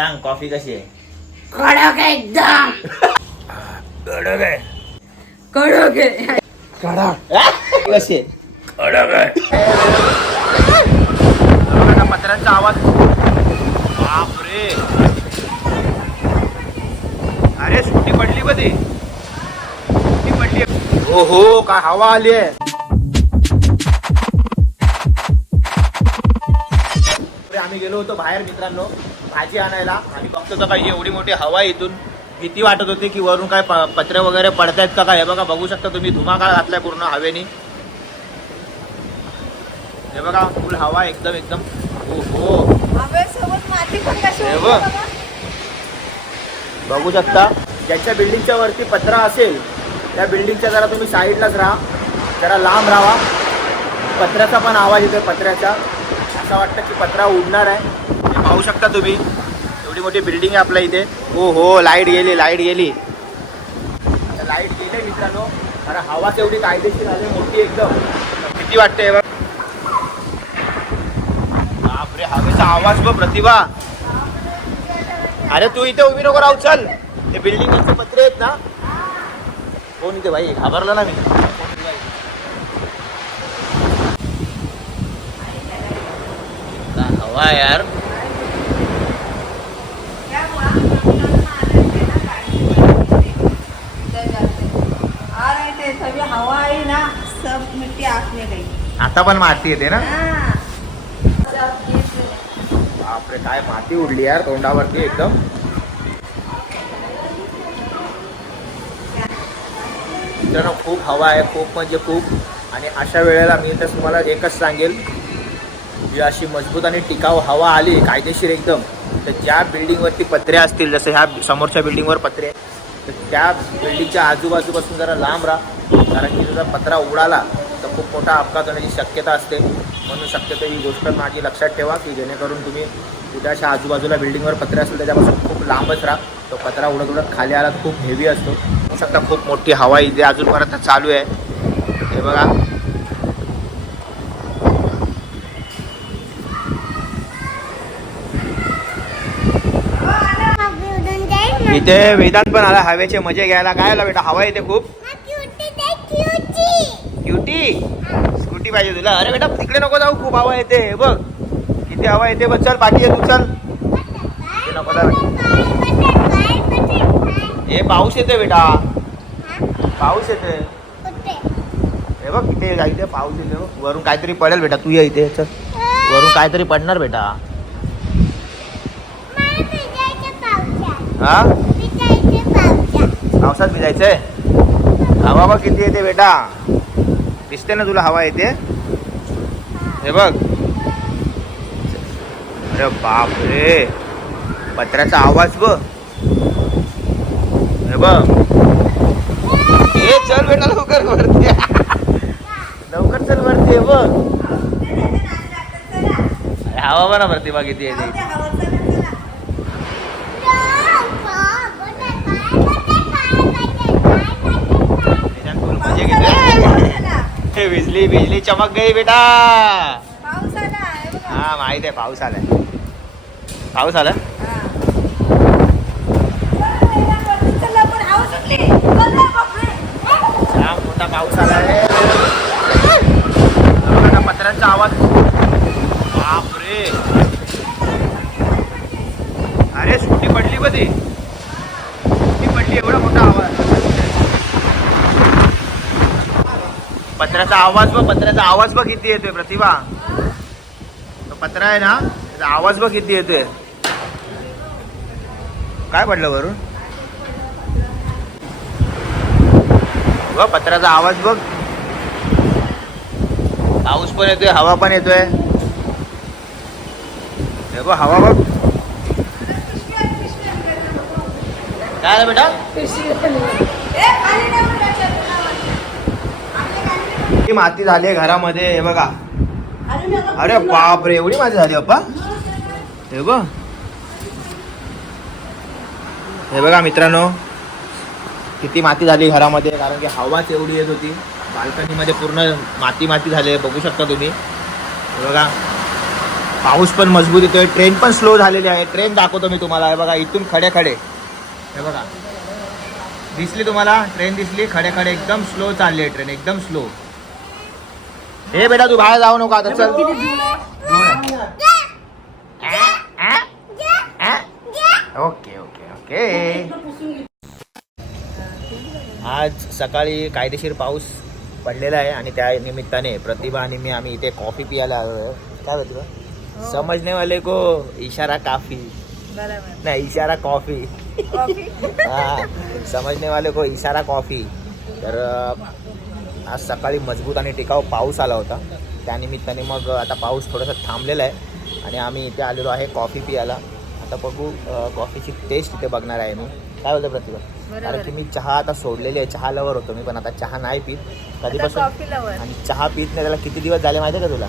सांग कॉफी कशी आहे? कडक आहे एकदम. कडक आहे. कडक आहे. कशी आहे? कडक आहे. बघा पत्र्यांचा आवाज. बापरे. अरे सुट्टी पडली कधी सुट्टी पडली. हो हो काय हवा आली आहे. अरे, आम्ही गेलो होतो बाहेर मित्रांनो. भाजी आणायला. आणि बघतो का एवढी मोठी हवा आहे इथून. भीती वाटत होती की वरून काय पत्रे वगैरे पडतायत का काय? हे बघा बघू शकता तुम्ही धुमाकाळ घातलाय पूर्ण हवेनी. हे बघा फुल हवा एकदम एकदम. हो बघ. शकता ज्यांच्या बिल्डिंगच्या वरती पत्रा असेल त्या बिल्डिंगच्या जरा तुम्ही साईडलाच राहा. जरा लांब राहा. पत्र्याचा पण आवाज येतोय पत्र्याचा. असं वाटतं की पत्रा उडणार आहे. पाहू शकता तुम्ही. एवढी मोठी बिल्डिंग आहे आपल्या इथे. हो हो लाइट गेली लाइट गेली. लाइट गेले मित्रांनो. कारण हवाच एवढी कायदेशीर झाली मोठी एकदम. किती वाटते बापरे हवेचा आवाज बघ प्रतिभा. अरे तू इथे उभी नको राहू चल. ते बिल्डिंगचे पत्रे आहेत ना. कोण इथे भाई? घाबरला ना मी. हवा यार. हवा आई ना सब मिट्टी आँख में गई. आता पण माती येते ना? हाँ। बापरे काय माती उडली यार तोंडावरती एकदम. मित्रांनो खूप हवा आहे खूप म्हणजे खूप. आणि अशा वेळेला मी तर तुम्हाला एकच सांगेल जी अशी मजबूत आणि टिकाऊ हवा आली कायदेशीर एकदम तर ज्या बिल्डिंगवरती पत्रे असतील जसं ह्या समोरच्या बिल्डिंगवर पत्रे तर त्या बिल्डिंगच्या आजूबाजूपासून जरा लांब राहा. कारण की जर पत्रा उडाला तर खूप मोठा अपघात होण्याची शक्यता असते. म्हणून शक्यतो ही गोष्ट माझी लक्षात ठेवा की जेणेकरून तुम्ही कुठे अशा आजूबाजूला बिल्डिंगवर पत्रे असेल त्याच्यापासून खूप लांबच राहा. तो पत्रा उडत उडत खाली आला खूप हेवी असतो. होऊ शकता खूप मोठी हवा इथे अजूनपर्यंत चालू आहे. हे बघा. इथे वेदांत पण आला हवेचे मजे घ्यायला. काय आला बेटा? हवा येते खूप. क्युटी स्कूटी पाहिजे तुला. अरे बेटा तिकडे नको जाऊ खूप हवा येते. बघ किती हवा येते बघ चल पाठी तू चल. नको हे पाऊस येते बेटा. पाऊस येते हे बघ इथे इथे पाऊस येते. वरून काहीतरी पडेल बेटा तू ये इथे चल. वरून काहीतरी पडणार बेटा. हा? पावसात भिजायचंय? हवा बघ किती येते बेटा. दिसते ना तुला हवा येते? हे बघ. अरे बाप रे पत्र्याचा आवाज बघ. हे बघ. ए चल बेटा लवकर वरती. लवकर चल वरती बघ. हवा बना वरती बघ किती येते त्या हवाचा नाही चला. त्याच्यात फुल मजे पाऊस घेते आला, आला. हे बिजली बिजली चमक गई बेटा. पाऊस आला, हे. हा माहीत आहे पाऊस आलाय पाऊस आला मोठा पाऊस बघा पत्र्यांचा आवाज बापरे अरे सुट्टी पडली कधी सुट्टी पडली एवढा मोठा आवाज पत्र्याचा आवाज बघ पत्र्याचा आवाज बघ किती येतोय प्रतिभा. तो पत्रा आहे ना त्याचा आवाज बघ किती येतोय. काय पडलं वरून बघ पत्र्याचा आवाज बघ. पाऊस पण येतोय हवा पण येतोय. हे बघ हवा बघ. काय बेटा ए, खाली नाही उतरायचं तुला. आपल्या एवढी किती माती झाली आहे घरामध्ये हे बघा. अरे, बाप रे बापरे एवढी माती झाली बाप्पा हे बघ. हे बघा मित्रांनो किती माती झाली घरामध्ये कारण की हवाच एवढी येत होती. बाल्कनीमध्ये पूर्ण माती माती झाली आहे बघू शकता तुम्ही. हे बघा. पाऊस पण मजबूत येतोय ट्रेन पण स्लो झालेली आहे. ट्रेन दाखवतो मी तुम्हाला हे बघा इथून खडे खडे हे बघा. दिसली तुम्हाला? ट्रेन दिसली? खडे खडे एकदम स्लो चालली आहे ट्रेन एकदम स्लो हे बेटा तू बाहेर जाऊ नको आता चल. Okay okay okay. आज सकाळी कायदेशीर पाऊस पडलेला आहे आणि त्या निमित्ताने प्रतिभा आणि मी आम्ही इथे कॉफी पियाला आलो आहे. काय प्रतिभा? समजने वाले को इशारा काफी नाही इशारा कॉफी हा समजने वाले को इशारा कॉफी तर आज सकाळी मजबूत आणि टिकाऊ पाऊस आला होता. त्यानिमित्ताने मग आता पाऊस थोडासा थांबलेला आहे. आणि आम्ही इथे आलेलो आहे कॉफी पियाला आता बघू कॉफीची टेस्ट इथे बघणार आहे मी. काय बोलतो प्रतिभा? कारण की. मी चहा आता सोडलेली आहे. चहा लवर होतो मी पण आता चहा नाही पित. कधीपासून? आणि चहा पित नाही त्याला किती दिवस झाले माहिती का तुला?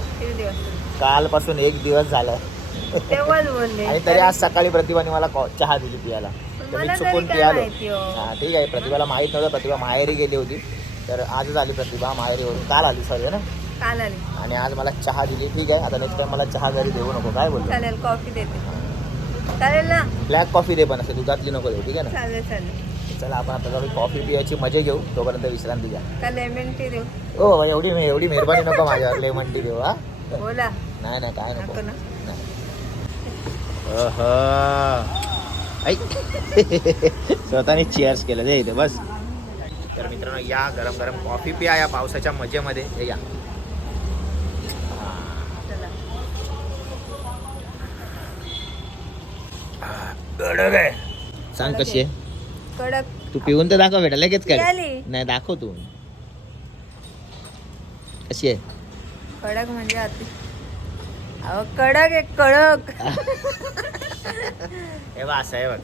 कालपासून एक दिवस झाला आणि तरी आज सकाळी प्रतिभाने मला चहा दिली पियाला. तर मी मला तरी चुकून पियालो. हो. हा ठीक आहे. प्रतिभाला माहीत नव्हतं. प्रतिभा माहेरी गेली होती. तर आजच आली प्रतिभा माहेरीवरून. काल आली सॉरी ना? काल आली. आणि आज मला चहा दिली. ठीक आहे आता नेक्स्ट टाइम मला चहा घरी देऊ नको. काय बोलतो? चालेल कॉफी देते. चालेल ना? ब्लॅक कॉफी दे पण असं दुधातली नको देऊ ठीक आहे ना? चालेल चालेल. चला आपण आता जाऊ कॉफी पियाची मजा घेऊ. तोपर्यंत विश्रांती घ्या. लेमन टी देऊ? हो एवढी एवढी मेहरबानी नको माझ्यावर लेमन टी देऊ हा. बोला. नाही नाही काय नको. ना. स्वतःने चेअर्स केलं इथे बस. तर मित्रांनो या गरम गरम कॉफी पिया या पावसाच्या मजेमध्ये. हे या. कडक आहे. सांग कशी आहे? कडक तू पिऊन तर दाखव बेटा लगेच काय पियाली. नाही दाखव तू. कशी आहे? कडक म्हणजे अति अहो कडक आहे कडक हे बघ असं आहे बघ.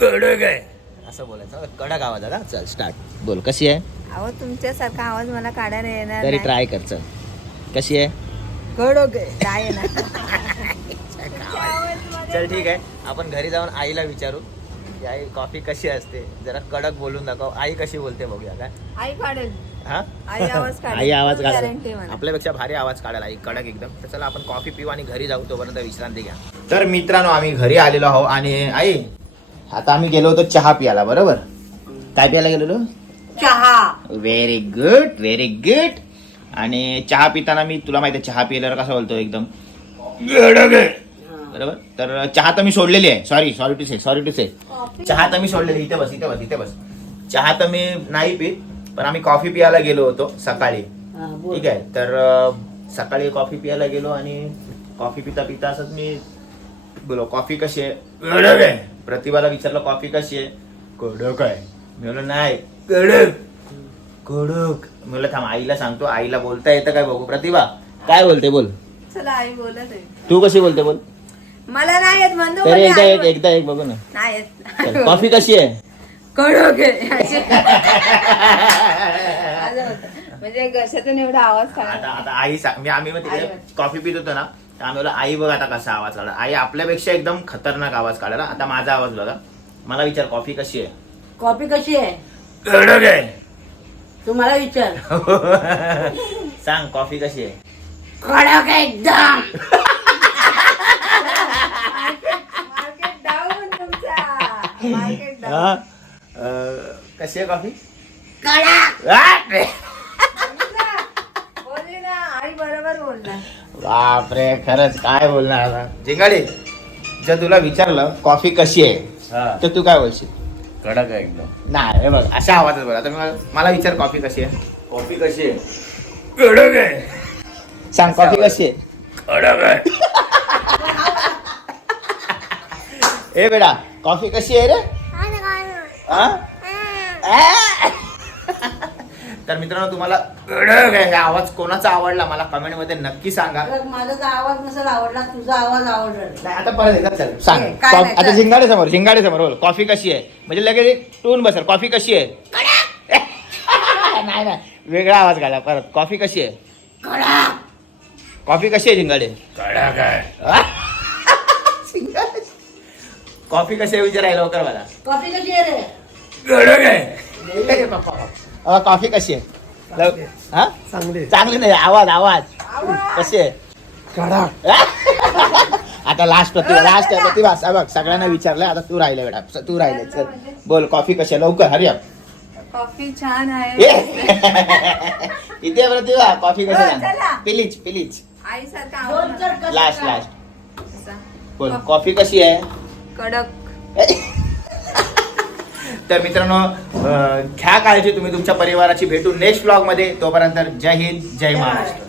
कडक आहे. असं बोलायचं. कडक आवाज आला चल स्टार्ट बोल कशी आहे? अहो तुमच्यासारखा आवाज मला काढायला येणार तरी नाही. ट्राय कर चल. कशी आहे? कडक आहे. काय येणार चल ठीक आहे. आपण घरी जाऊन आईला विचारू. की आई कॉफी कशी असते? जरा कडक बोलून दाखव. आई कशी बोलते बघूया काय? आई काढेल. हा? आई आवाज काढेल. आई आवाज मला. आपल्यापेक्षा भारी आवाज काढेल आई कडक एकदम. तर चला आपण कॉफी पिऊ आणि घरी जाऊ तोपर्यंत विश्रांती घ्या. तर मित्रांनो आम्ही घरी आलेलो आहो आणि आई आता आम्ही गेलो होतो चहा पियाला बरोबर? काय प्यायला गेलेलो? चहा. व्हेरी गुड व्हेरी गुड आणि चहा पिताना मी तुला माहिती आहे चहा पिल्यावर कसा बोलतो एकदम. बरोबर? तर चहा तर मी सोडलेली आहे. Sorry sorry to say sorry to say चहा तर मी सोडलेली इथे बस इथे बस इथे बस. चहा तर मी नाही पित पण आम्ही कॉफी पियाला गेलो होतो सकाळी. ठीक आहे? तर सकाळी कॉफी पियाला गेलो आणि कॉफी पिता पिता असंच मी बोलो कॉफी कशी आहे? प्रतिभाला विचारलं कॉफी कशी आहे? कडक आहे. मी बोललो नाही. कडक. कडक. मी बोललो थांब आईला सांगतो आईला बोलता येतं काय बघू प्रतिभा? काय बोलते बोल. चला आई बोलत आहे. तू कशी बोलते बोल. मला नाही येत म्हणतो तरी एकदा एक बोल- एकदा एक बघू ना. नाही येत. चल, कॉफी कशी आहे? कडक आहे. अशी- असं होतं. म्हणजे घशातून एवढा आवाज आता आता आई सांग मी आम्ही मग तिकडे. कॉफी पित होतो ना तर आम्ही बोललो आई बघ आता कसा आवाज काढा आई आपल्यापेक्षा एकदम खतरनाक आवाज काढायला. आता माझा आवाज बघा. मला विचार कॉफी कशी आहे? कॉफी कशी आहे? कडक आहे. तुम्हाला विचार. सांग कॉफी कशी आहे? कडक एकदम. मार्केट डाऊन तुमचा. मार्केट डाऊन हा? अं, कशी आहे कॉफी? कडक बोलली ना आई बरोबर बोलणार बापरे खरंच काय बोलणार आता? जिंगाडे जर तुला विचारलं कॉफी कशी आहे तर तू काय बोलशील? कडक आहे एकदम. नाही हे बघ अशा आवाजात बोला. आता मला- मला विचार कॉफी कशी आहे? कॉफी कशी आहे? कडक आहे. सांग कॉफी कशी आहे? कडक आहे. ए बेटा कॉफी कशी आहे रे? हा? आ? तर मित्रांनो तुम्हाला आवाज कोणाचा आवडला मला कमेंटमध्ये नक्की सांगा. माझा आवाज नसेल आवडला तुझा आवाज आवडला. नाही आता परत एकदा चल सांग. आता. झिंगाडे समोर झिंगाडे समोर बोल. कॉफी कशी आहे? म्हणजे लगेच टून बसल. कॉफी कशी आहे? नाही नाही. वेगळा आवाज घाला परत. कॉफी कशी आहे? कॉफी कशी आहे? झिंगाडे. कॉफी कशी आहे विचारायला लवकर मला. कॉफी कशी आहे रे? कडक आहे. अ, कॉफी कशी आहे? लव- हा? चांगले चांगली नाही आवाज आवाज. कसे आहे? कडक आता लास्ट प्रतिभा लास्ट आहे प्रतिभा हा बघ सगळ्यांना विचारलं आता तू राहिले बेटा. स- तू राहिले चल. बोल कॉफी कशी आहे? लवकर हरी. कॉफी छान ए. आहे इथे आहे प्रतिभा? कॉफी कशी हो, आहे? चला. पिलीच पिलीच. आईसारखा लास्ट? लास्ट असा. बोल कॉफी कशी आहे? कडक. तर मित्रांनो घ्या काळजी तुम्ही तुमच्या परिवाराची. भेटू नेक्स्ट ब्लॉगमध्ये तोपर्यंत जय हिंद जय महाराष्ट्र.